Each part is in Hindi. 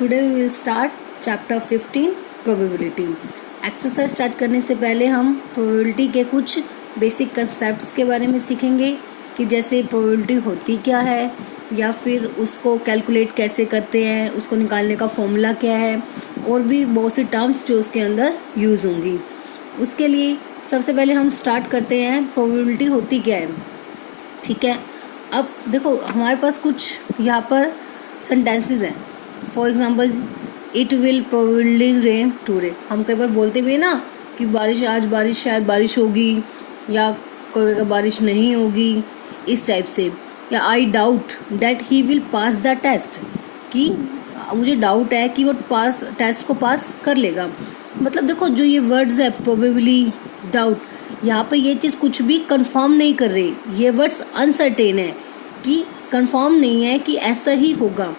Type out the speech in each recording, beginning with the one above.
Today we will start chapter 15 probability. Exercise start करने से पहले हम प्रोबेबिलिटी के कुछ बेसिक कंसेप्ट्स के बारे में सीखेंगे कि जैसे प्रोबेबिलिटी होती क्या है या फिर उसको कैलकुलेट कैसे करते हैं, उसको निकालने का फॉर्मूला क्या है और भी बहुत सी टर्म्स जो उसके अंदर यूज़ होंगी। उसके लिए सबसे पहले हम स्टार्ट करते हैं प्रोबेबिलिटी होती क्या है। ठीक है, अब देखो हमारे पास कुछ यहाँ पर सेंटेंसेस हैं। For example, it will probably rain today. हम कई बार बोलते भी है ना कि आज शायद बारिश होगी या कोई बारिश नहीं होगी, इस टाइप से। या I doubt that he will pass the test, कि मुझे डाउट है कि वो टेस्ट को पास कर लेगा। मतलब देखो जो ये वर्ड्स है प्रोबेबली, डाउट, यहाँ पर ये चीज़ कुछ भी कंफर्म नहीं कर रही। ये वर्ड्स अनसर्टेन है कि कंफर्म नहीं है कि ऐसा ही होगा।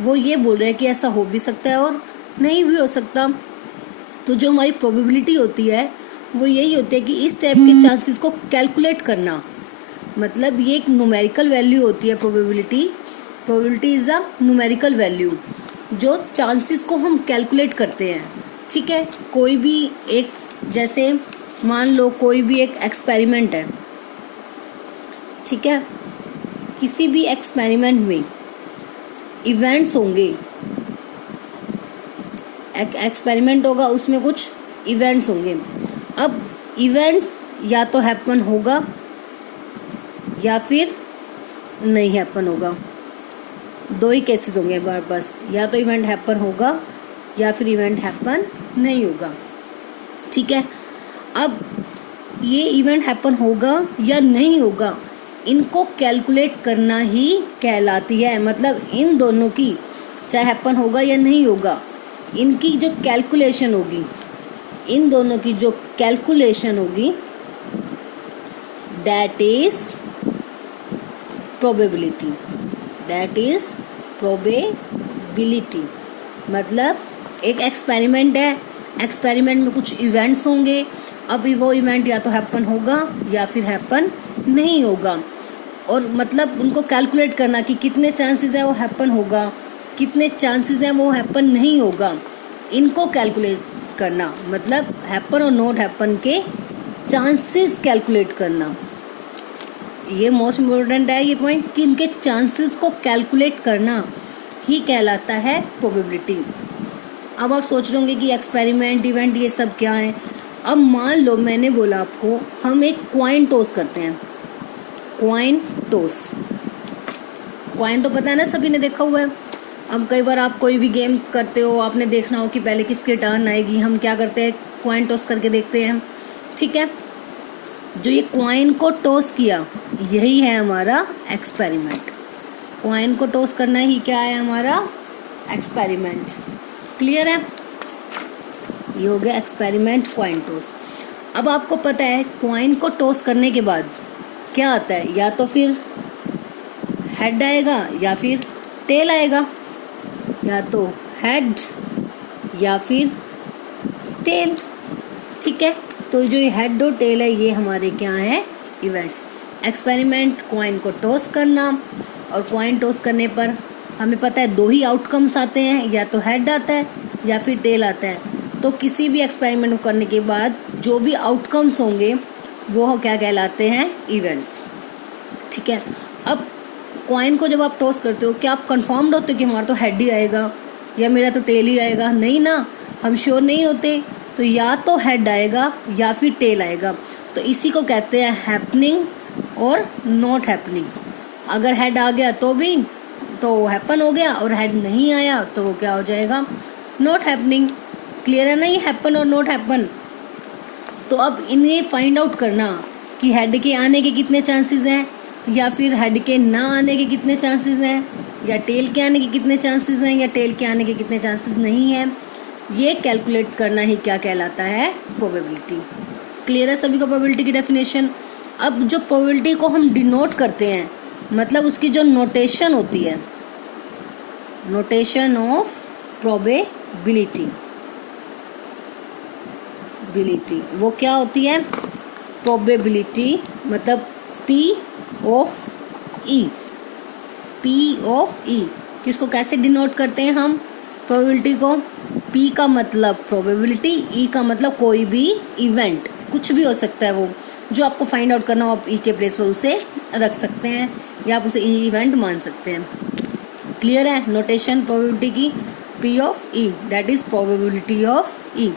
वो ये बोल रहे हैं कि ऐसा हो भी सकता है और नहीं भी हो सकता। तो जो हमारी प्रोबेबिलिटी होती है वो यही होती है कि इस टाइप के चांसेस को कैलकुलेट करना। मतलब ये एक न्यूमेरिकल वैल्यू होती है probability. Probability is a numerical value जो चांसेस को हम कैलकुलेट करते हैं। ठीक है, कोई भी एक, जैसे मान लो कोई भी एक एक्सपेरिमेंट है। ठीक है, किसी भी एक्सपेरिमेंट में इवेंट्स होंगे, एक्सपेरिमेंट होगा, उसमें कुछ इवेंट्स होंगे। अब इवेंट्स या तो हैपन होगा या फिर नहीं हैपन होगा। दो ही केसेस होंगे हमारे पास, या तो इवेंट हैपन होगा या फिर इवेंट हैपन नहीं होगा। ठीक है, अब ये इवेंट हैपन होगा या नहीं होगा, इनको कैलकुलेट करना ही कहलाती है। मतलब इन दोनों की, चाहे हैपन होगा या नहीं होगा, इनकी जो कैलकुलेशन होगी, इन दोनों की जो कैलकुलेशन होगी, that is probability. That is probability. मतलब एक एक्सपेरिमेंट है, एक्सपेरिमेंट में कुछ इवेंट्स होंगे। अब वो इवेंट या तो हैपन होगा या फिर हैपन नहीं होगा, और मतलब उनको कैलकुलेट करना कि कितने चांसेस है वो हैपन होगा, कितने चांसेस है वो हैपन नहीं होगा। इनको कैलकुलेट करना, मतलब हैपन और नॉट हैपन के चांसेस कैलकुलेट करना। ये मोस्ट इम्पोर्टेंट है ये पॉइंट कि इनके चांसेस को कैलकुलेट करना ही कहलाता है प्रोबेबिलिटी। अब आप सोच रहे होंगे कि एक्सपेरिमेंट, इवेंट, ये सब क्या है। अब मान लो मैंने बोला आपको, हम एक कॉइन टॉस करते हैं। कॉइन टॉस, कॉइन तो पता है ना, सभी ने देखा हुआ है। अब कई बार आप कोई भी गेम करते हो, आपने देखना हो कि पहले किसकी टर्न आएगी। हम क्या करते हैं, कॉइन टॉस करके देखते हैं। ठीक है, जो ये कॉइन को टॉस किया, यही है हमारा एक्सपेरिमेंट। कॉइन को टॉस करना ही क्या है, हमारा एक्सपेरिमेंट। क्लियर है, ये हो गया एक्सपेरिमेंट, कॉइन टॉस। अब आपको पता है कॉइन को टॉस करने के बाद क्या आता है, या तो फिर हेड आएगा या फिर टेल आएगा, या तो हेड या फिर टेल। ठीक है, तो जो ये हेड और टेल है ये हमारे क्या है, इवेंट्स। एक्सपेरिमेंट, कॉइन को टॉस करना, और कॉइन टॉस करने पर हमें पता है दो ही आउटकम्स आते हैं, या तो हेड आता है या फिर टेल आता है। तो किसी भी एक्सपेरिमेंट को करने के बाद जो भी आउटकम्स होंगे वो क्या कहलाते हैं, इवेंट्स। ठीक है, अब कॉइन को जब आप टॉस करते हो, क्या आप कंफर्म्ड होते हो कि हमारा तो हेड ही आएगा या मेरा तो टेल ही आएगा? नहीं ना, हम श्योर नहीं होते। तो या तो हेड आएगा या फिर टेल आएगा। तो इसी को कहते हैं हैपनिंग और नॉट हैपनिंग। अगर हेड आ गया तो भी तो हैपन हो गया, और हेड नहीं आया तो वो क्या हो जाएगा, नॉट हैपनिंग। क्लियर है ना ये हैपन और नॉट हैपन। तो अब इन्हें फाइंड आउट करना कि हेड के आने के कितने चांसेस हैं, या फिर हेड के ना आने के कितने चांसेस हैं, या टेल के आने के कितने चांसेस हैं, या टेल के आने के कितने चांसेस नहीं हैं, ये कैलकुलेट करना ही क्या कहलाता है, प्रोबेबिलिटी। क्लियर है सभी को प्रोबेबिलिटी की डेफिनेशन। अब जो प्रोबेबिलिटी को हम डिनोट करते हैं, मतलब उसकी जो नोटेशन होती है, नोटेशन ऑफ प्रोबेबिलिटी, वो क्या होती है, प्रोबेबिलिटी मतलब P ऑफ E। किसको कैसे डिनोट करते हैं हम, प्रोबेबिलिटी को। P का मतलब प्रोबेबिलिटी, E का मतलब कोई भी इवेंट, कुछ भी हो सकता है वो जो आपको फाइंड आउट करना हो, आप E के प्लेस पर उसे रख सकते हैं या आप उसे E इवेंट मान सकते हैं। क्लियर है नोटेशन प्रोबेबिलिटी की? P of E that is probability of E।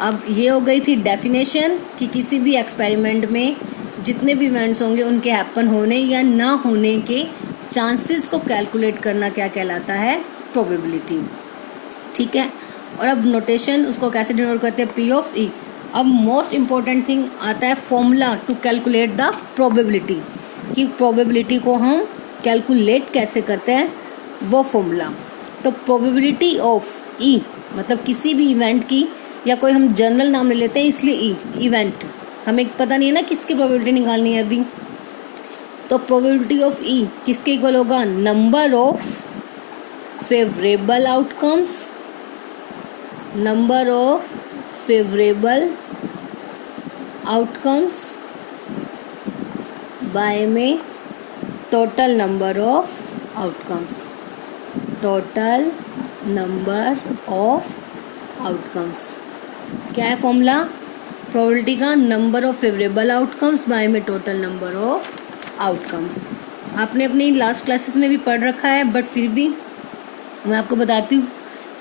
अब ये हो गई थी डेफिनेशन कि किसी भी एक्सपेरिमेंट में जितने भी इवेंट्स होंगे उनके हैपन होने या ना होने के चांसेस को कैलकुलेट करना क्या कहलाता है? प्रोबेबिलिटी। ठीक है, और अब नोटेशन उसको कैसे डिनोट करते हैं? P of E। अब मोस्ट इम्पॉर्टेंट थिंग आता है formula to calculate the probability, कि प्रोबेबिलिटी को हम कैलकुलेट कैसे करते हैं, वो फॉर्मूला। तो प्रोबेबिलिटी ऑफ E मतलब किसी भी इवेंट की, या कोई हम जनरल नाम ले लेते हैं इसलिए E इवेंट, हमें पता नहीं है ना किसकी प्रोबेबिलिटी निकालनी है अभी। तो प्रोबेबिलिटी ऑफ E किसके इक्वल होगा? Number of favourable outcomes, number of favourable outcomes by में total number of outcomes, total number of outcomes. क्या है फॉर्मूला प्रोबेबिलिटी का? Number of favourable outcomes by में टोटल नंबर ऑफ आउटकम्स। आपने अपनी लास्ट क्लासेस में भी पढ़ रखा है, बट फिर भी मैं आपको बताती हूँ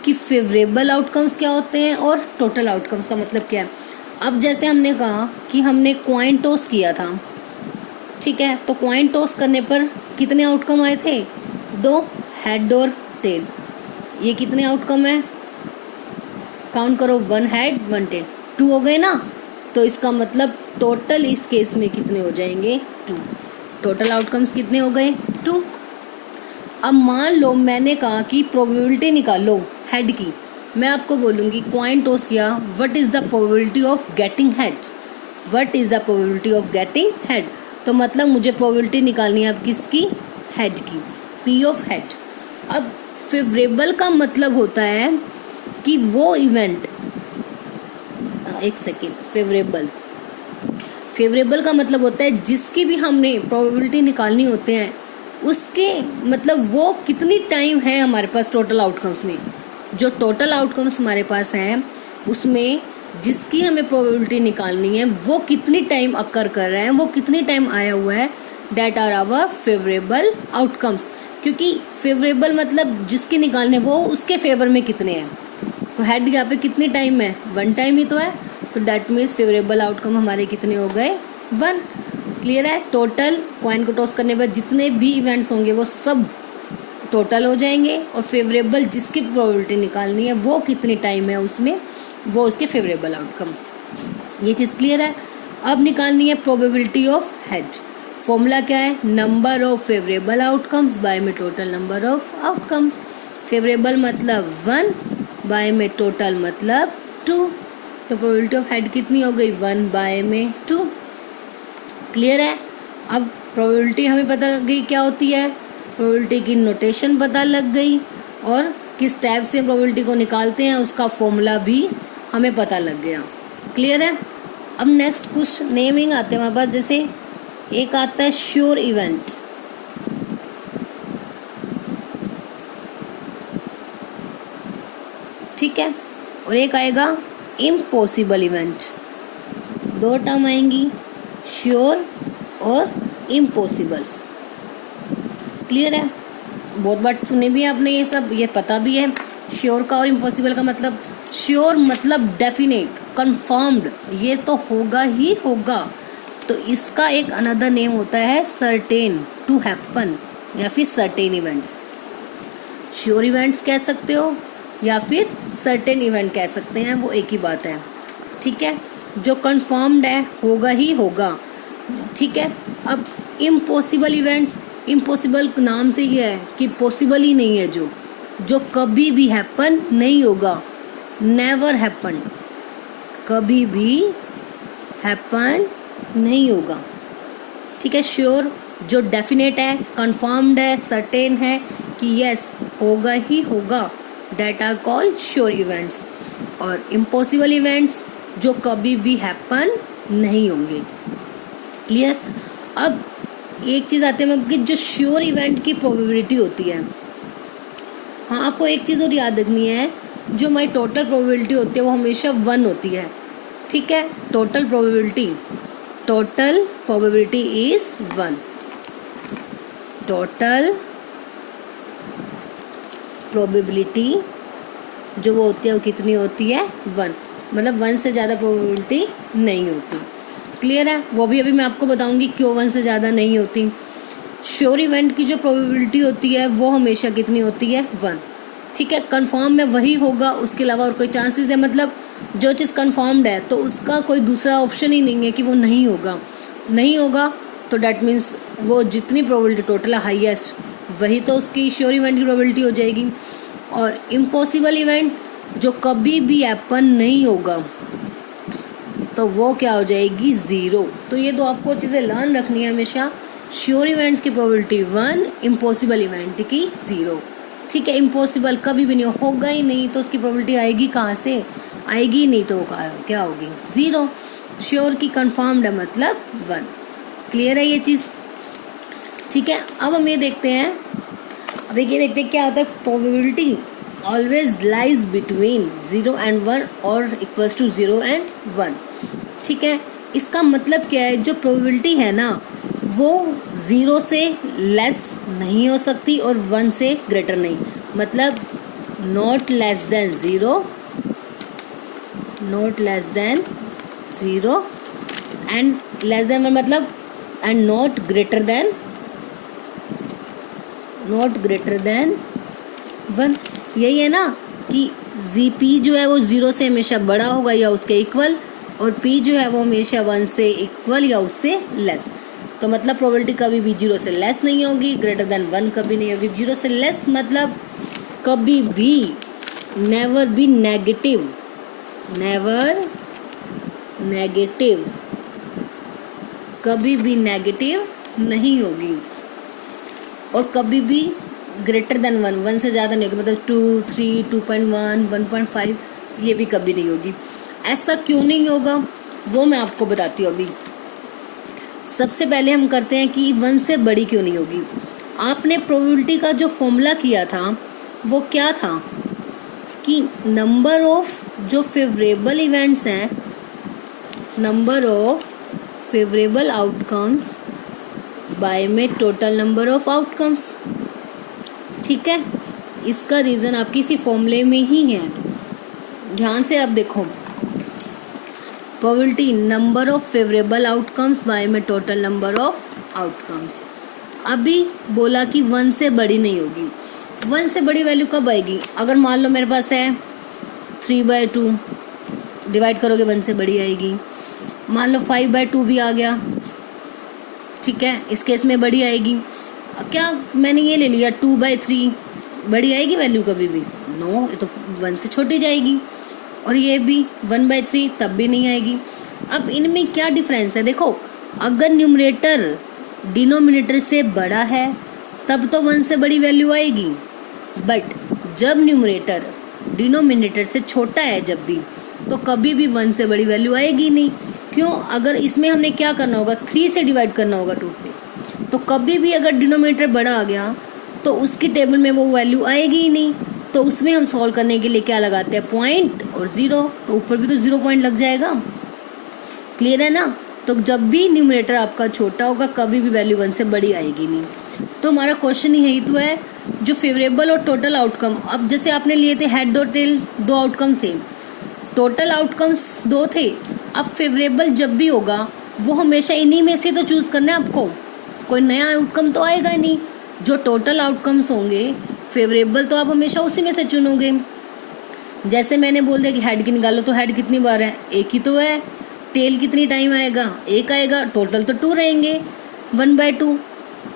कि फेवरेबल आउटकम्स क्या होते हैं और टोटल आउटकम्स का मतलब क्या है। अब जैसे हमने कहा कि हमने कॉइन टॉस किया था, ठीक है, तो कॉइन टॉस करने पर कितने आउटकम आए थे? 2, हेड और टेल। ये कितने आउटकम है? काउंट करो, 1 हेड 1 टेल, 2 हो गए ना। तो इसका मतलब टोटल इस केस में कितने हो जाएंगे? 2। टोटल आउटकम्स कितने हो गए? 2। अब मान लो मैंने कहा कि प्रोबेबिलिटी निकालो हेड की, मैं आपको बोलूंगी कॉइन टॉस किया, what is the probability of getting head, what is the probability of getting head. तो मतलब मुझे प्रोबेबिलिटी निकालनी है अब किसकी? हेड की, P ऑफ हेड। अब फेवरेबल का मतलब होता है कि वो इवेंट, एक सेकेंड, फेवरेबल का मतलब होता है जिसकी भी हमने प्रोबेबिलिटी निकालनी होते हैं उसके मतलब वो कितनी टाइम है हमारे पास टोटल आउटकम्स में। जो टोटल आउटकम्स हमारे पास हैं उसमें जिसकी हमें प्रोबेबिलिटी निकालनी है वो कितनी टाइम अकर कर रहा है, वो कितनी टाइम आया हुआ है, that are our favourable outcomes. क्योंकि फेवरेबल मतलब जिसके निकालने वो उसके फेवर में कितने हैं। तो हेड यहाँ पे कितनी टाइम है? 1 टाइम ही तो है। तो डेट मीन्स फेवरेबल आउटकम हमारे कितने हो गए? 1। क्लियर है? टोटल कॉइन को टॉस करने पर जितने भी इवेंट्स होंगे वो सब टोटल हो जाएंगे, और फेवरेबल जिसकी प्रोबेबिलिटी निकालनी है वो कितनी टाइम है उसमें, वो उसके फेवरेबल आउटकम। ये चीज़ क्लियर है? अब निकालनी है प्रोबेबिलिटी ऑफ हेड। फॉर्मूला क्या है? Number of favourable outcomes by में total number of outcomes. Favourable मतलब 1, बाय में टोटल मतलब 2। तो प्रोबेबिलिटी ऑफ हेड कितनी हो गई? 1 बाय में 2। क्लियर है? अब प्रोबेबिलिटी हमें पता लग गई क्या होती है, प्रोबेबिलिटी की नोटेशन पता लग गई, और किस टाइप से प्रोबेबिलिटी को निकालते हैं उसका फॉर्मूला भी हमें पता लग गया। क्लियर है? अब नेक्स्ट कुछ नेमिंग आते हैं हमारे पास, जैसे एक आता है श्योर इवेंट, ठीक है, और एक आएगा इम्पॉसिबल इवेंट। 2 टर्म आएंगी, श्योर और इम्पॉसिबल। क्लियर है? बहुत बार सुने भी है आपने ये सब, ये पता भी है श्योर का और इम्पॉसिबल का मतलब। श्योर मतलब डेफिनेट, कंफर्म्ड, ये तो होगा ही होगा। तो इसका एक अनदर नेम होता है सर्टेन टू हैपन, या फिर सर्टेन इवेंट्स। श्योर इवेंट्स कह सकते हो या फिर सर्टेन इवेंट कह सकते हैं, वो एक ही बात है। ठीक है? जो कंफर्म्ड है होगा ही होगा। ठीक है? अब इम्पॉसिबल इवेंट्स, इम्पॉसिबल नाम से ये है कि पॉसिबल ही नहीं है, जो कभी भी हैपन नहीं होगा, नेवर हैपन, कभी भी हैपन नहीं होगा। ठीक है? श्योर जो डेफिनेट है, कंफर्म्ड है, सर्टेन है कि यस होगा ही होगा, that are called sure events. और इम्पॉसिबल इवेंट्स जो कभी भी हैपन नहीं होंगे। क्लियर? अब एक चीज आती है कि जो श्योर इवेंट की प्रोबेबिलिटी होती है हाँ, आपको एक चीज़ और याद रखनी है, जो हमारी टोटल प्रोबेबिलिटी होती है वो हमेशा 1 होती है, ठीक है। Total probability is 1। Total probability जो वो होती है वो कितनी होती है? 1। मतलब 1 से ज़्यादा प्रोबेबिलिटी नहीं होती। क्लियर है? वो भी अभी मैं आपको बताऊंगी क्यों 1 से ज़्यादा नहीं होती। श्योर इवेंट की जो प्रोबेबिलिटी होती है वो हमेशा कितनी होती है? 1, ठीक है। कंफर्म में वही होगा, उसके अलावा और कोई चांसेस है, मतलब जो चीज़ कंफर्म्ड है तो उसका कोई दूसरा ऑप्शन ही नहीं है कि वो नहीं होगा तो डैट मीन्स वो जितनी प्रोबेबिलिटी टोटल है हाईएस्ट, वही तो उसकी श्योर इवेंट की प्रोबेबिलिटी हो जाएगी। और इम्पॉसिबल इवेंट जो कभी भी हैपन नहीं होगा तो वो क्या हो जाएगी? 0। तो ये दो आपको चीज़ें लर्न रखनी है हमेशा। श्योर इवेंट्स की प्रोबेबिलिटी 1, इम्पॉसिबल इवेंट की 0, ठीक है। इम्पॉसिबल कभी भी नहीं होगा ही नहीं, तो उसकी प्रोबेबिलिटी आएगी कहाँ से? आएगी नहीं, तो क्या होगी? 0। श्योर की कंफर्म्ड है मतलब 1। क्लियर है ये चीज़? ठीक है। अब हम ये देखते हैं, क्या होता है। Probability always lies between 0 and 1 और इक्वल्स टू 0 and 1, ठीक है। इसका मतलब क्या है? जो प्रोबेबिलिटी है ना वो 0 से लेस नहीं हो सकती और 1 से ग्रेटर नहीं, मतलब not less than 0 and less than 1 मतलब एंड नॉट ग्रेटर देन 1। यही है ना कि P जो है वो 0 से हमेशा बड़ा होगा या उसके इक्वल, और P जो है वो हमेशा 1 से इक्वल या उससे लेस। तो मतलब प्रोबेबिलिटी कभी भी 0 से लेस नहीं होगी, ग्रेटर देन 1 कभी नहीं होगी। 0 से लेस मतलब कभी भी नेवर बी नेगेटिव, कभी भी नेगेटिव नहीं होगी, और कभी भी ग्रेटर देन 1 से ज़्यादा नहीं होगी, मतलब 2, 3, 2.1, 1.5 ये भी कभी नहीं होगी। ऐसा क्यों नहीं होगा वो मैं आपको बताती हूँ अभी। सबसे पहले हम करते हैं कि 1 से बड़ी क्यों नहीं होगी। आपने प्रोबेबिलिटी का जो फॉर्मूला किया था वो क्या था कि नंबर ऑफ जो फेवरेबल इवेंट्स हैं, number of favourable outcomes by में टोटल नंबर ऑफ आउटकम्स, ठीक है। इसका रीज़न आपकी इसी फॉर्मूले में ही है। ध्यान से आप देखो, probability number of favourable outcomes by में टोटल नंबर ऑफ आउटकम्स। अभी बोला कि 1 से बड़ी नहीं होगी। 1 से बड़ी वैल्यू कब आएगी? अगर मान लो मेरे पास है 3/2, डिवाइड करोगे 1 से बड़ी आएगी। मान लो 5/2 भी आ गया, ठीक है, इस केस में बड़ी आएगी। क्या मैंने ये ले लिया 2/3, बड़ी आएगी वैल्यू कभी भी? नो, ये तो 1 से छोटी जाएगी। और ये भी 1/3 तब भी नहीं आएगी। अब इनमें क्या डिफरेंस है? देखो, अगर न्यूमरेटर डिनोमिनेटर से बड़ा है तब तो 1 से बड़ी वैल्यू आएगी, बट जब न्यूमरेटर डिनोमिनेटर से छोटा है जब भी, तो कभी भी 1 से बड़ी वैल्यू आएगी नहीं। क्यों? अगर इसमें हमने क्या करना होगा? 3 से डिवाइड करना होगा टोटली, तो कभी भी अगर डिनोमिनेटर बड़ा आ गया तो उसकी टेबल में वो वैल्यू आएगी ही नहीं। तो उसमें हम सॉल्व करने के लिए क्या लगाते हैं? पॉइंट और 0, तो ऊपर भी तो 0 पॉइंट लग जाएगा। क्लियर है ना? तो जब भी न्यूमरेटर आपका छोटा होगा कभी भी वैल्यू 1 से बड़ी आएगी नहीं। तो हमारा क्वेश्चन यही तो है, जो फेवरेबल और टोटल आउटकम, अब जैसे आपने लिए थे हेड और टेल, 2 आउटकम थे, टोटल आउटकम्स 2 थे। अब फेवरेबल जब भी होगा वो हमेशा इन्हीं में से तो चूज करना है आपको, कोई नया आउटकम तो आएगा नहीं। जो टोटल आउटकम्स होंगे फेवरेबल तो आप हमेशा उसी में से चुनोगे। जैसे मैंने बोल दिया कि हेड की निकालो, तो हेड कितनी बार है? 1 ही तो है। टेल कितनी टाइम आएगा? 1 आएगा। टोटल तो 2 रहेंगे, 1/2।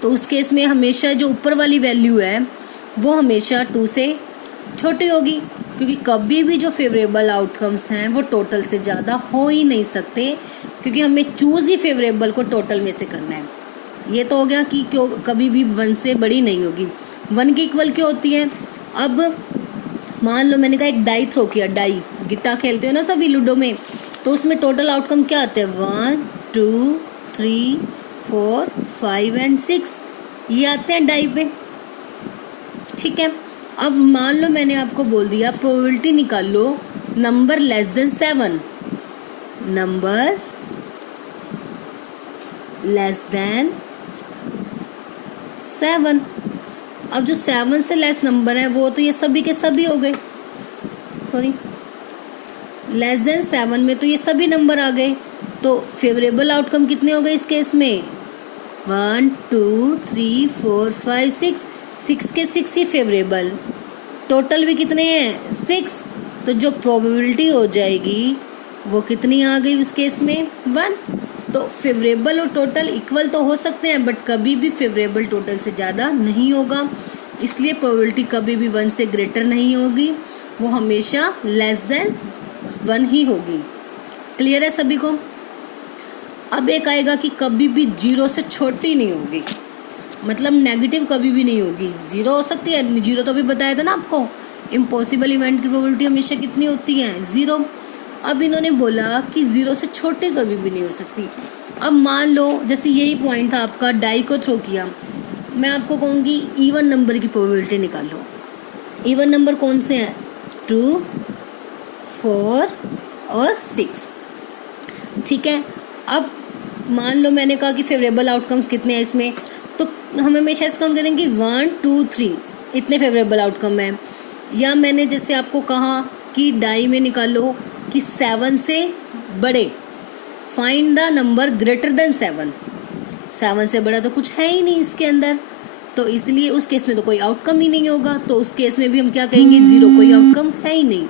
तो उस केस में हमेशा जो ऊपर वाली वैल्यू है वो हमेशा 2 से छोटी होगी, क्योंकि कभी भी जो फेवरेबल आउटकम्स हैं वो टोटल से ज़्यादा हो ही नहीं सकते, क्योंकि हमें चूज ही फेवरेबल को टोटल में से करना है। ये तो हो गया कि क्यों कभी भी 1 से बड़ी नहीं होगी। 1 की इक्वल क्यों होती है? अब मान लो मैंने कहा एक डाई थ्रो किया, डाई गिट्टा खेलते हो ना सभी लूडो में, तो उसमें टोटल आउटकम क्या आते हैं? 1, 2, 3, 4, 5 एंड 6 ये आते हैं डाई पे, ठीक है। अब मान लो मैंने आपको बोल दिया प्रोबेबिलिटी निकाल लो number less than 7, number less than 7। अब जो 7 से लेस नंबर है वो तो ये सभी के सभी हो गए, सॉरी लेस देन 7 में तो ये सभी नंबर आ गए। तो फेवरेबल आउटकम कितने हो गए इस केस में? 1 2 3 4 5 6 के 6 ही फेवरेबल, टोटल भी कितने हैं? 6। तो जो प्रोबेबिलिटी हो जाएगी वो कितनी आ गई उस केस में? 1। तो फेवरेबल और टोटल इक्वल तो हो सकते हैं बट कभी भी फेवरेबल टोटल से ज़्यादा नहीं होगा, इसलिए प्रोबेबिलिटी कभी भी 1 से ग्रेटर नहीं होगी, वो हमेशा लेस देन 1 ही होगी। क्लियर है सभी को? अब एक आएगा कि कभी भी 0 से छोटी नहीं होगी, मतलब नेगेटिव कभी भी नहीं होगी। 0 हो सकती है, 0 तो अभी बताया था ना आपको, इम्पॉसिबल इवेंट की प्रोबेबिलिटी हमेशा कितनी होती है? 0। अब इन्होंने बोला कि 0 से छोटे कभी भी नहीं हो सकती। अब मान लो जैसे यही पॉइंट था आपका, डाई को थ्रो किया, मैं आपको कहूँगी इवन नंबर की प्रोबेबिलिटी निकालो। इवन नंबर कौन से हैं? 2 4 और 6। ठीक है, अब मान लो मैंने कहा कि फेवरेबल आउटकम्स कितने हैं इसमें, तो हम हमेशा ऐसे काउंट करेंगे 1 2 3 इतने फेवरेबल आउटकम है। या मैंने जैसे आपको कहा कि डाई में निकालो कि 7 से बड़े, find the number greater than 7। 7 से बड़ा तो कुछ है ही नहीं इसके अंदर, तो इसलिए उस केस में तो कोई आउटकम ही नहीं होगा। तो उस केस में भी हम क्या कहेंगे? 0, कोई आउटकम है ही नहीं।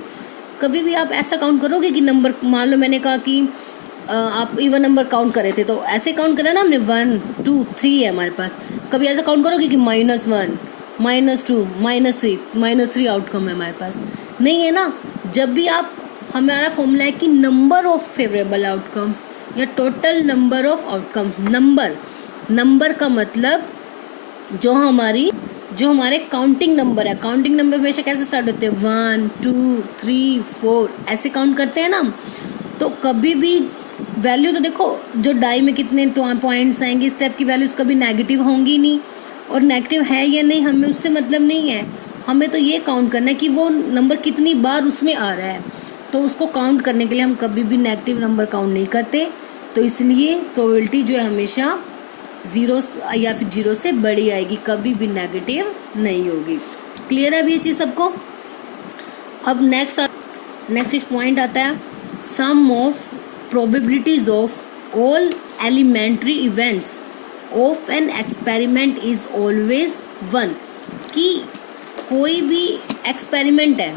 कभी भी आप ऐसा काउंट करोगे कि नंबर, मान लो मैंने कहा कि आप इवन नंबर काउंट करे थे तो ऐसे काउंट करा ना हमने, 1 2 3 है हमारे पास। कभी ऐसा काउंट करोगे कि -1 -2 -3 आउटकम है हमारे पास? नहीं है ना। जब भी आप, हमारा फॉर्मूला है कि नंबर ऑफ फेवरेबल आउटकम्स या total number of outcome. Number का मतलब जो हमारे काउंटिंग नंबर है। काउंटिंग नंबर हमेशा कैसे स्टार्ट होते हैं? 1 2 3 4 ऐसे काउंट करते हैं ना। तो कभी भी वैल्यू तो देखो, जो डाई में कितने पॉइंट्स आएंगे, इस टाइप की वैल्यूज कभी नेगेटिव होंगी नहीं, और नेगेटिव है या नहीं हमें उससे मतलब नहीं है। हमें तो ये काउंट करना है कि वो नंबर कितनी बार उसमें आ रहा है। तो उसको काउंट करने के लिए हम कभी भी नेगेटिव नंबर काउंट नहीं करते। तो इसलिए प्रोबेबिलिटी जो है हमेशा 0 या फिर 0 से बड़ी आएगी, कभी भी नेगेटिव नहीं होगी। क्लियर है अभी ये चीज़ सबको? अब नेक्स्ट एक पॉइंट आता है, सम of probabilities of all elementary events of an experiment is always 1। कि कोई भी एक्सपेरिमेंट है,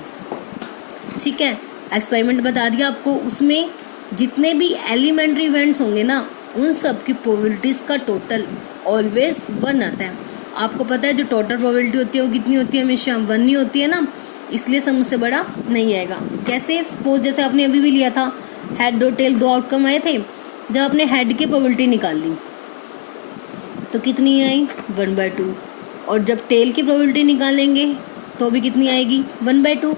ठीक है, एक्सपेरिमेंट बता दिया आपको, उसमें जितने भी एलिमेंट्री इवेंट्स होंगे ना, उन सब की प्रोबेबिलिटीज का टोटल ऑलवेज 1 आता है। आपको पता है जो टोटल प्रोबेबिलिटी होती है वो कितनी होती है? हमेशा 1 ही होती है ना, इसलिए सम से बड़ा नहीं आएगा। कैसे? सपोज जैसे आपने अभी भी लिया था, हेड और टेल 2 आउटकम आए थे। जब आपने हेड की प्रोबेबिलिटी निकाल ली तो कितनी आई? 1/2। और जब टेल की प्रोबेबिलिटी निकालेंगे तो भी कितनी आएगी? 1/2।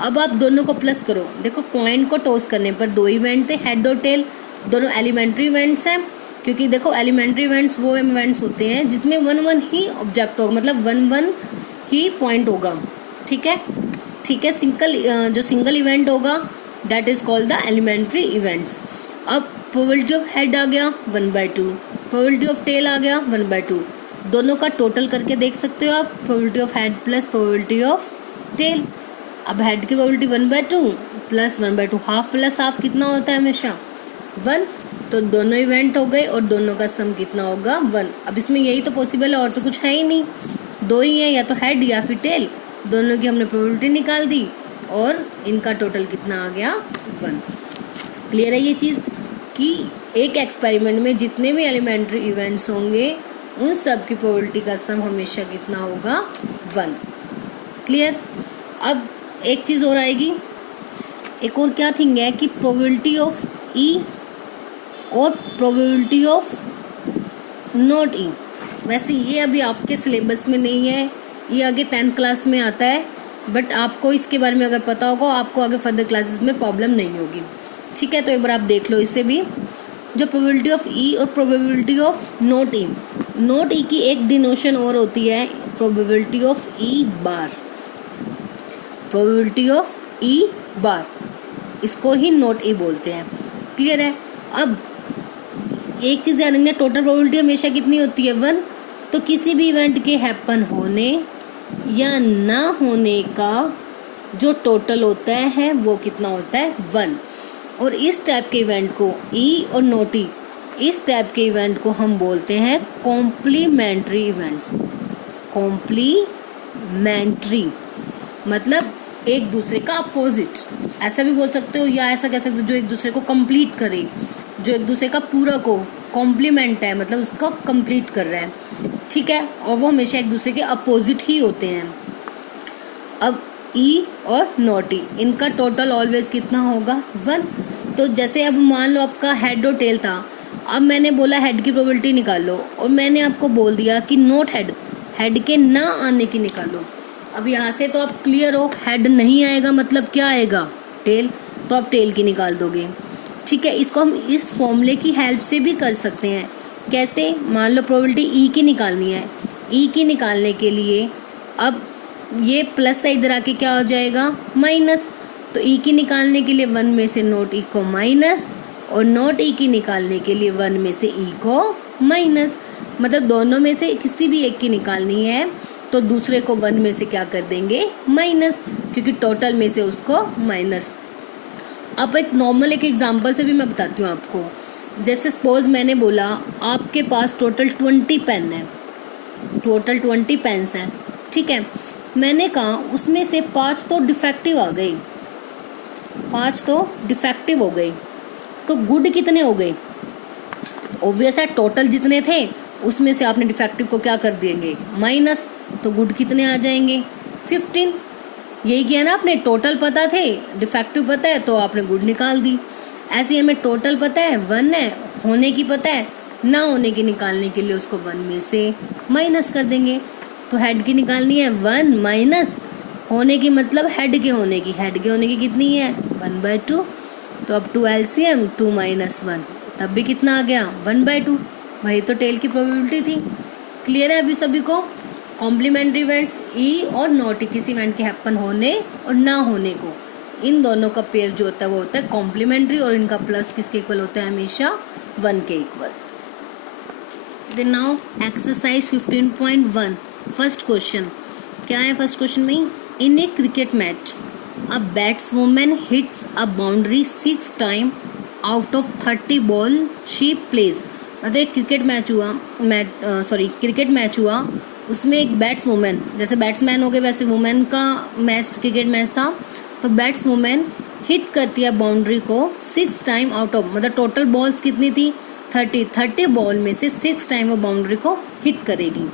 अब आप दोनों को प्लस करो, देखो कॉइन को टॉस करने पर 2 इवेंट थे, हेड और टेल, दोनों एलिमेंट्री इवेंट्स हैं। क्योंकि देखो एलिमेंट्री इवेंट्स वो इवेंट्स होते हैं जिसमें 1 ही ऑब्जेक्ट होगा, मतलब 1 ही पॉइंट होगा। ठीक है, जो सिंगल इवेंट होगा that is called the elementary events. अब प्रोबेबिलिटी ऑफ हेड आ गया 1/2, प्रोबेबिलिटी ऑफ टेल आ गया 1/2। दोनों का टोटल करके देख सकते हो आप, probability of head plus probability of tail. अब हेड की probability 1/2 plus 1/2, half plus half कितना होता है? हमेशा 1। तो दोनों इवेंट हो गए और दोनों का सम कितना होगा? 1। अब इसमें यही तो पॉसिबल है, और तो कुछ है ही नहीं, 2 ही है, या तो हेड या फिर टेल। दोनों की हमने प्रोबेबिलिटी निकाल दी और इनका टोटल कितना आ गया? 1। क्लियर है ये चीज़ कि एक एक्सपेरिमेंट में जितने भी एलिमेंट्री इवेंट्स होंगे उन सब की प्रोबेबिलिटी का सम हमेशा कितना होगा? 1। क्लियर? अब एक चीज़ और आएगी, एक और क्या थिंग है कि प्रोबेबिलिटी ऑफ ई और प्रोबेबिलिटी ऑफ नॉट ई। वैसे ये अभी आपके सिलेबस में नहीं है, ये आगे 10th क्लास में आता है, बट आपको इसके बारे में अगर पता होगा आपको आगे फर्दर क्लासेस में प्रॉब्लम नहीं होगी। ठीक है, तो एक बार आप देख लो इसे भी। जो प्रोबेबिलिटी ऑफ ई और प्रोबेबिलिटी ऑफ नॉट ई की एक डिनोशन और होती है, probability of E bar. Probability of E bar, इसको ही नॉट ई बोलते हैं। क्लियर है। अब एक चीज ध्यान रखना, टोटल प्रोबेबिलिटी हमेशा कितनी होती है 1। तो किसी भी इवेंट के हैपन होने या ना होने का जो टोटल होता है वो कितना होता है 1। और इस टाइप के इवेंट को ई और नॉट ई, इस टाइप के इवेंट को हम बोलते हैं कॉम्प्लीमेंट्री इवेंट्स। कॉम्प्लीमेंट्री मतलब एक दूसरे का अपोजिट, ऐसा भी बोल सकते हो या ऐसा कह सकते हो जो एक दूसरे को कंप्लीट करे, जो एक दूसरे का पूरा को कॉम्प्लीमेंट है, मतलब उसको कंप्लीट कर रहा है। ठीक है। और वो हमेशा एक दूसरे के अपोजिट ही होते हैं। अब ई और नॉट ई, इनका टोटल ऑलवेज कितना होगा 1। तो जैसे अब मान लो आपका हेड और टेल था, अब मैंने बोला हेड की प्रोबेबिलिटी निकालो और मैंने आपको बोल दिया कि नॉट हेड, हेड के ना आने की निकालो। अब यहाँ से तो आप क्लियर हो, हेड नहीं आएगा मतलब क्या आएगा टेल, तो आप टेल की निकाल दोगे। ठीक है। इसको हम इस फॉर्मूले की हेल्प से भी कर सकते हैं। कैसे, मान लो प्रोबेबिलिटी ई की निकालनी है, ई की निकालने के लिए अब ये प्लस है, इधर आके क्या हो जाएगा माइनस। तो ई की निकालने के लिए 1 में से नॉट ई को माइनस और नॉट ई की निकालने के लिए 1 में से ई को माइनस, मतलब दोनों में से किसी भी एक की निकालनी है तो दूसरे को 1 में से क्या कर देंगे माइनस, क्योंकि टोटल में से उसको माइनस। अब एक नॉर्मल एक एग्जांपल से भी मैं बताती हूँ आपको। जैसे सपोज मैंने बोला आपके पास टोटल 20 पेन है, टोटल 20 पेन्स हैं। ठीक है। मैंने कहा उसमें से 5 तो डिफेक्टिव आ गई, 5 तो डिफेक्टिव हो गई, तो गुड कितने हो गए। ऑब्वियस है टोटल जितने थे उसमें से आपने डिफेक्टिव को क्या कर देंगे माइनस, तो गुड कितने आ जाएंगे 15। यही किया ना आपने, टोटल पता थे डिफेक्टिव पता है तो आपने गुड निकाल दी। ऐसे हमें टोटल पता है 1 है, होने की पता है, ना होने की निकालने के लिए उसको 1 में से माइनस कर देंगे। तो हेड की निकालनी है 1 माइनस होने की, मतलब हेड के होने की, हेड के होने की कितनी है 1/2। तो अब 2 LCM 2 - 1, तब भी कितना आ गया 1/2। वही तो टेल की प्रोबेबिलिटी थी। क्लियर है अभी सभी को। कॉम्प्लीमेंट्री इवेंट्स ई और नॉट ई, किसी इवेंट के हैपन होने और ना होने को, इन दोनों का पेयर जो होता है वो होता है कॉम्प्लीमेंट्री, और इनका प्लस किसके इक्वल होता है हमेशा 1 के equal. Then now exercise 15.1 first question. क्या है फर्स्ट क्वेश्चन में, in a cricket match a batswoman hits a boundary 6 time out of 30 ball she plays. मतलब एक क्रिकेट मैच हुआ, उसमें एक बैट्सवुमन, जैसे बैट्समैन हो गए वैसे वुमेन का मैच, क्रिकेट मैच था। तो बैट्सवुमन हिट करती है बाउंड्री को 6 टाइम आउट ऑफ, मतलब टोटल बॉल्स कितनी थी 30 बॉल में से 6 टाइम वो बाउंड्री को हिट करेगी।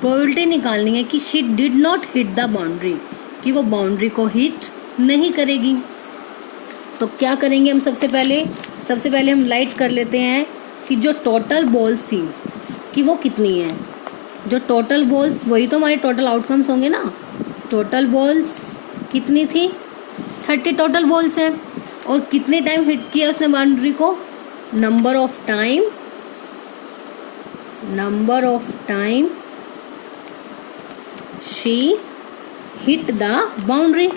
प्रोबेबिलिटी निकालनी है कि she did not hit the boundary, कि वो बाउंड्री को हिट नहीं करेगी। तो क्या करेंगे हम, सबसे पहले हम लाइट कर लेते हैं कि जो टोटल बॉल्स थी कि वो कितनी है। जो टोटल बॉल्स, वही तो हमारे टोटल आउटकम्स होंगे ना। टोटल बॉल्स कितनी थी 30 टोटल बॉल्स हैं, और कितने टाइम हिट किया उसने बाउंड्री को, number of time she hit the boundary,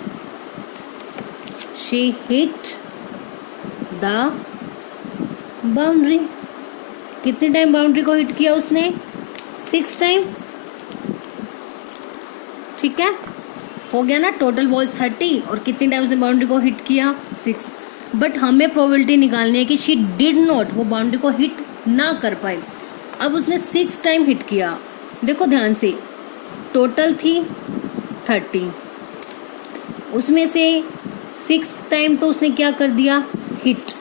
she hit the boundary. कितने टाइम बाउंड्री को हिट किया उसने 6 टाइम। ठीक है, हो गया ना। टोटल बॉल्स 30 और कितनी टाइम उसने बाउंड्री को हिट किया 6। बट हमें प्रोबेबिलिटी निकालनी है कि शी डिड नॉट, वो बाउंड्री को हिट ना कर पाए। अब उसने 6 टाइम हिट किया, देखो ध्यान से, टोटल थी 30, उसमें से 6 टाइम तो उसने क्या कर दिया हिट।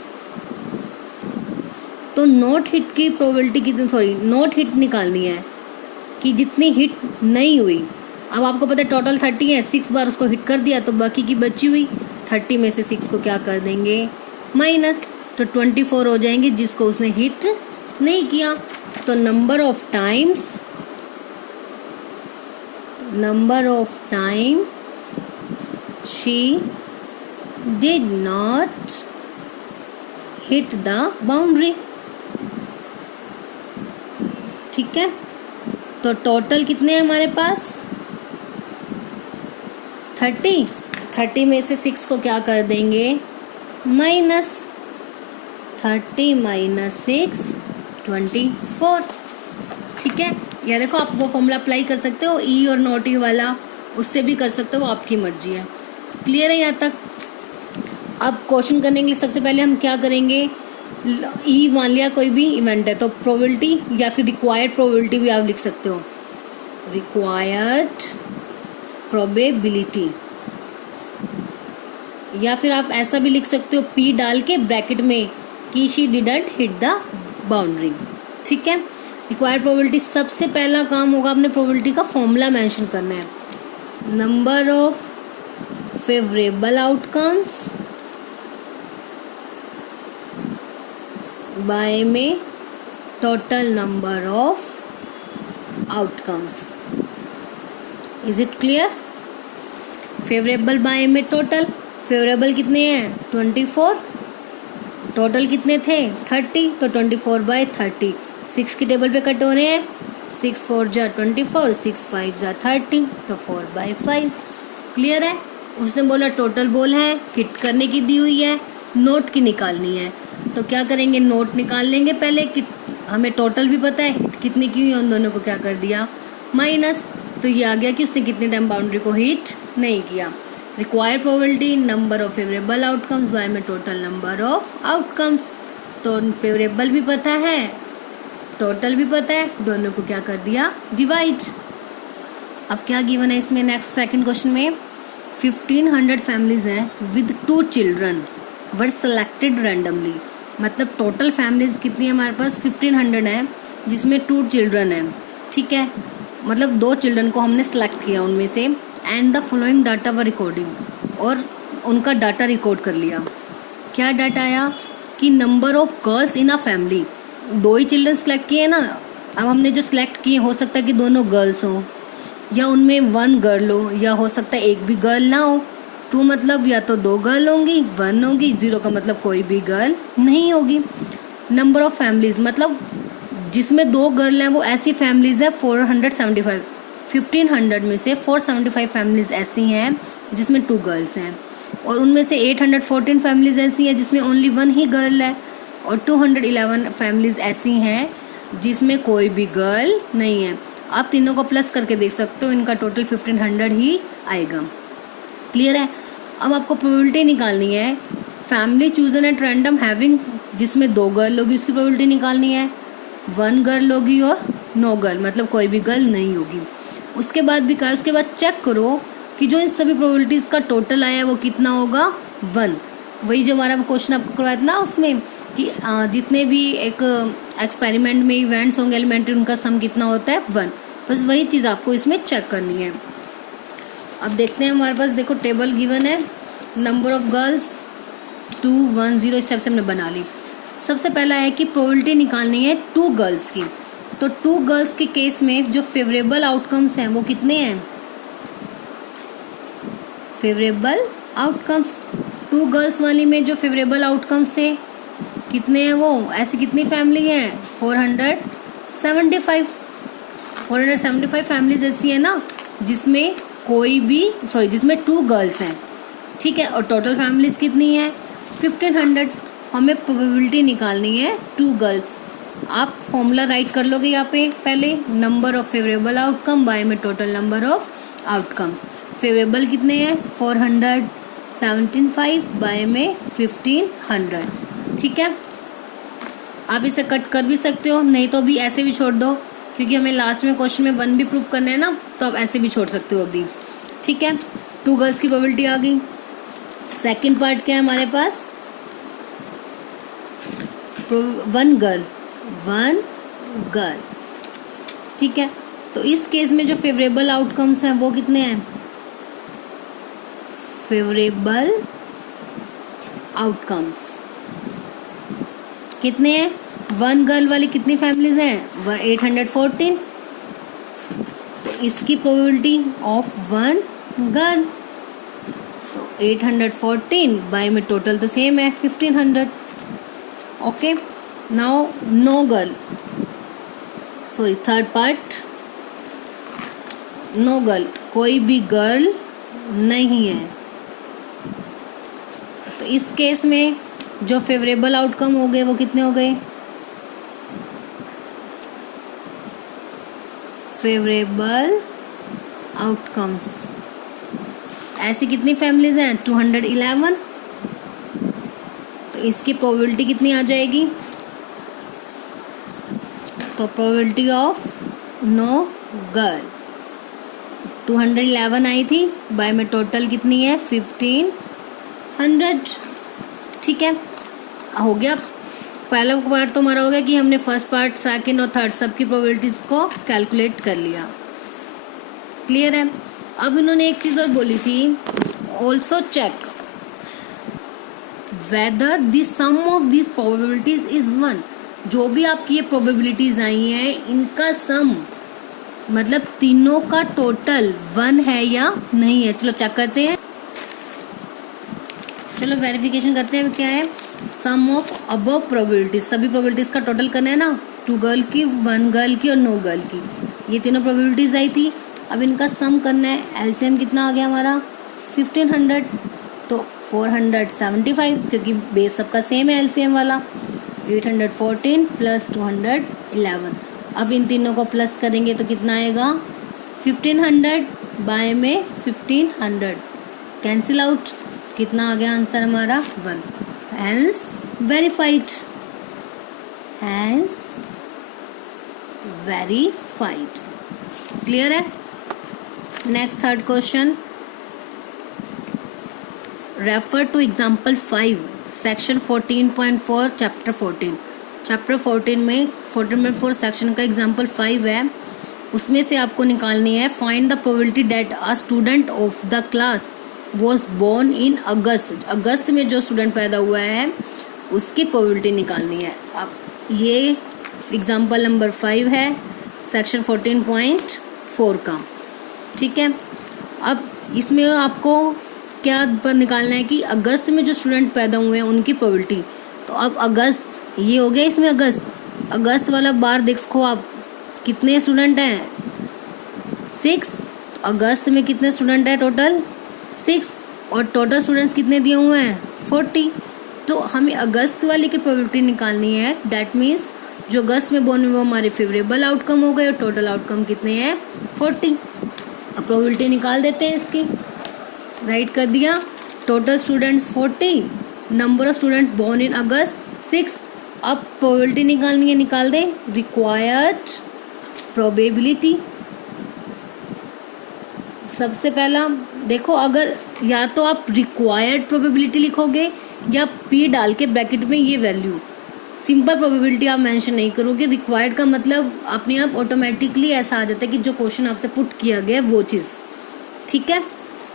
तो नॉट हिट की प्रोबेबिलिटी कितनी, नॉट हिट निकालनी है कि जितनी हिट नहीं हुई। अब आपको पता है टोटल 30 है, 6 बार उसको हिट कर दिया तो बाकी की बची हुई 30 में से 6 को क्या कर देंगे माइनस, तो 24 हो जाएंगे जिसको उसने हिट नहीं किया। तो number of time she did not hit the boundary. ठीक है, तो टोटल कितने हैं हमारे पास 30 30 में से 6 को क्या कर देंगे, माइनस। 30 माइनस 6 24। ठीक है, या देखो आप वो फॉर्मूला अप्लाई कर सकते हो, ई और नॉट ई वाला, उससे भी कर सकते हो, आपकी मर्जी है। क्लियर है यहाँ तक? अब क्वेश्चन करने के लिए सबसे पहले हम क्या करेंगे, ई मान लिया कोई भी इवेंट है तो प्रोबेबिलिटी या फिर रिक्वायर्ड प्रोबेबिलिटी भी आप लिख सकते हो, रिक्वायर्ड प्रोबेबिलिटी, या फिर आप ऐसा भी लिख सकते हो पी डाल के ब्रैकेट में कि she didn't hit the boundary. ठीक है, रिक्वायर्ड प्रोबेबिलिटी, सबसे पहला काम होगा आपने प्रोबेबिलिटी का फॉर्मूला मेंशन करना है, number of favourable outcomes by में total number of outcomes. Is it clear? Favourable by में टोटल, फेवरेबल कितने हैं 24, टोटल कितने थे 30, तो 24 बाय 30, 6 की टेबल पे कट हो रहे हैं, 6 4 जा 24, 6 5 जा 30, तो 4 बाय 5। क्लियर है? उसने बोला टोटल बोल है, हिट करने की दी हुई है, नोट की निकालनी है, तो क्या करेंगे, नोट निकाल लेंगे पहले कि हमें टोटल भी पता है हिट कितनी की हुई है, उन दोनों को क्या कर दिया माइनस, तो ये आ गया कि उसने कितने टाइम बाउंड्री को हिट नहीं किया। Required probability number of favourable outcomes by में टोटल नंबर ऑफ आउटकम्स, तो फेवरेबल भी पता है टोटल भी पता है, दोनों को क्या कर दिया डिवाइड। अब क्या गिवन है इसमें, नेक्स्ट सेकंड क्वेश्चन में 1500 फैमिलीज हैं with 2 children were selected randomly, मतलब टोटल फैमिलीज कितनी है हमारे पास 1500 है जिसमें 2 चिल्ड्रन है। ठीक है, मतलब 2 चिल्ड्रन को हमने सेलेक्ट किया उनमें से, and the following data were recording, और उनका डाटा रिकॉर्ड कर लिया। क्या डाटा आया कि number of girls in a family, 2 he children select किए ना, अब हमने जो सिलेक्ट किए हो सकता है कि दोनों गर्ल्स हो या उनमें 1 गर्ल हो, या हो सकता है एक भी गर्ल ना हो। 2 मतलब या तो 2 गर्ल होंगी 1 होगी, 0 का मतलब कोई भी गर्ल नहीं होगी। नंबर ऑफ फैमिलीज मतलब जिसमें 2 गर्ल हैं वो ऐसी फैमिलीज है 475, 1500 में से 475 फैमिलीज ऐसी हैं जिसमें 2 गर्ल्स हैं, और उनमें से 814 फैमिलीज ऐसी हैं जिसमें ओनली 1 ही गर्ल है, और 211 फैमिलीज ऐसी हैं जिसमें कोई भी गर्ल नहीं है। आप तीनों को प्लस करके देख सकते हो, इनका टोटल 1500 ही आएगा। क्लियर है? अब आपको प्रोबेबिलिटी निकालनी है, family chosen at random having, जिसमें 2 गर्ल होगी उसकी प्रोबेबिलिटी निकालनी है, 1 गर्ल होगी और नो गर्ल मतलब कोई भी गर्ल नहीं होगी। उसके बाद भी कहा, उसके बाद चेक करो कि जो इन सभी प्रोबेबिलिटीज का टोटल आया है वो कितना होगा 1। वही जो हमारा क्वेश्चन आपको करवाया था ना उसमें कि जितने भी एक एक्सपेरिमेंट में इवेंट्स होंगे एलिमेंट्री, उनका सम कितना होता है 1, बस वही चीज़ आपको इसमें चेक करनी है। अब देखते हैं हमारे पास देखो टेबल गिवन है, नंबर ऑफ गर्ल्स 2 1 0, इस टाइप से हमने बना ली। सबसे पहला है कि प्रोबेबिलिटी निकालनी है 2 गर्ल्स की, तो 2 गर्ल्स के केस में जो फेवरेबल आउटकम्स हैं वो कितने हैं, फेवरेबल आउटकम्स 2 गर्ल्स वाली में जो फेवरेबल आउटकम्स थे कितने हैं, वो ऐसी कितनी फैमिली है 475 फैमिलीज ऐसी है ना जिसमें जिसमें 2 गर्ल्स हैं। ठीक है, और टोटल फैमिलीज कितनी है 1500। हमें प्रोबेबिलिटी निकालनी है 2 गर्ल्स। आप फॉर्मूला राइट कर लोगे यहाँ पे, पहले number of favourable outcome by में total number of outcomes. Favourable कितने हैं 475 बाय में 1500। ठीक है, आप इसे कट कर भी सकते हो, नहीं तो भी ऐसे भी छोड़ दो, क्योंकि हमें लास्ट में क्वेश्चन में 1 भी प्रूव करना है ना, तो आप ऐसे भी छोड़ सकते हो अभी। ठीक है, 2 गर्ल्स की प्रोबेबिलिटी आ गई। सेकंड पार्ट क्या है हमारे पास, 1 गर्ल। ठीक है, तो इस केस में जो फेवरेबल आउटकम्स हैं वो कितने हैं, फेवरेबल आउटकम्स कितने हैं, 1 गर्ल वाली कितनी फैमिलीज हैं 814, तो इसकी प्रोबेबिलिटी ऑफ 1 गर्ल, तो 814 बाय में टोटल तो सेम है 1500। Okay, now no girl, sorry third part, no girl कोई भी गर्ल नहीं है, तो इस केस में जो फेवरेबल आउटकम हो गए वो कितने हो गए? Favourable outcomes. ऐसी कितनी फैमिलीज हैं? 211। तो इसकी प्रोबेबिलिटी कितनी आ जाएगी? तो प्रोबेबिलिटी ऑफ नो गर्ल 211 आई थी, बाय में टोटल कितनी है? 1500। ठीक है, हो गया। पहला पार्ट तो हमारा हो गया कि हमने फर्स्ट पार्ट, सेकंड और थर्ड सबकी प्रोबेबिलिटीज को कैलकुलेट कर लिया। क्लियर है? अब इन्होंने एक चीज और बोली थी, also check whether the sum of this probabilities is 1। जो भी आपकी ये प्रोबेबिलिटीज आई हैं, इनका सम मतलब तीनों का टोटल 1 है या नहीं है। चलो चेक करते हैं, चलो वेरिफिकेशन करते हैं। क्या है? सम ऑफ अबव प्रोबेबिलिटीज, सभी प्रोबेबिलिटीज का टोटल करना है ना, 2 गर्ल की, 1 गर्ल की और नो गर्ल की। ये तीनों प्रोबेबिलिटीज आई थी, अब इनका सम करना है। एलसीएम कितना आ गया हमारा? 1500। तो 475, क्योंकि बेस सबका सेम है एलसीएम वाला। 814 प्लस 211। अब इन तीनों को प्लस करेंगे तो कितना आएगा? 1500 बाय में 1500 कैंसिल आउट। कितना आ गया आंसर हमारा? 1। Hence verified, hence verified. Clear है? Next third question, refer to example 5 section 14.4 chapter 14। Chapter 14 में 14.4 सेक्शन का एग्जाम्पल 5 है, उसमें से आपको निकालनी है find the probability that a student of the class was born in August. अगस्त में जो स्टूडेंट पैदा हुआ है उसकी प्रोबेबिलिटी निकालनी है। अब ये एग्जाम्पल नंबर 5 है सेक्शन 14.4 का। ठीक है, अब इसमें आपको क्या पर निकालना है कि अगस्त में जो स्टूडेंट पैदा हुए हैं उनकी प्रोबेबिलिटी। तो अब अगस्त ये हो गया, इसमें अगस्त वाला बार देखो आप, कितने स्टूडेंट हैं? 6। अगस्त में कितने स्टूडेंट हैं टोटल? 6। और टोटल स्टूडेंट्स कितने दिए हुए हैं? 40। तो हमें अगस्त वाले की प्रोबेबिलिटी निकालनी है। दैट मीन्स जो अगस्त में बोर्न हुए वो हमारे फेवरेबल आउटकम हो गए और टोटल आउटकम कितने हैं? 40। अब प्रोबेबिलिटी निकाल देते हैं इसकी। राइट कर दिया, total students 40, number of students born in August 6। अब प्रोबेबिलिटी निकालनी है, निकाल दें। रिक्वायर्ड प्रोबेबिलिटी, सबसे पहला देखो, अगर या तो आप रिक्वायर्ड प्रोबेबिलिटी लिखोगे या पी डाल के ब्रैकेट में ये वैल्यू, सिंपल प्रोबेबिलिटी आप मेंशन नहीं करोगे। रिक्वायर्ड का मतलब अपने आप ऑटोमेटिकली ऐसा आ जाता है कि जो क्वेश्चन आपसे पुट किया गया वो चीज़। ठीक है,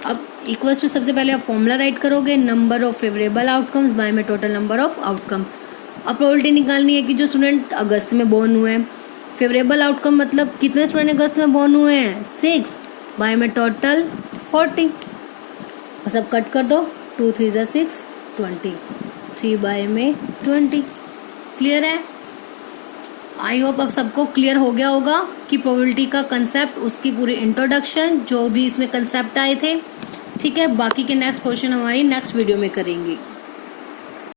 अब इक्वल्स टू सबसे पहले आप फॉर्मूला राइट करोगे, number of favourable outcomes by में टोटल नंबर ऑफ आउटकम्स। अब प्रोबेबिलिटी निकालनी है कि जो स्टूडेंट अगस्त में बोर्न हुए हैं, फेवरेबल आउटकम मतलब कितने स्टूडेंट अगस्त में बोर्न हुए हैं? 6 बाय में टोटल 40। सब कट कर दो, 2 3 = 6, 20, 3 बाय में 20। क्लियर है? आई होप अब सबको क्लियर हो गया होगा कि प्रोबेबिलिटी का कंसेप्ट, उसकी पूरी इंट्रोडक्शन, जो भी इसमें कंसेप्ट आए थे। ठीक है, बाकी के नेक्स्ट क्वेश्चन हमारी नेक्स्ट वीडियो में करेंगे।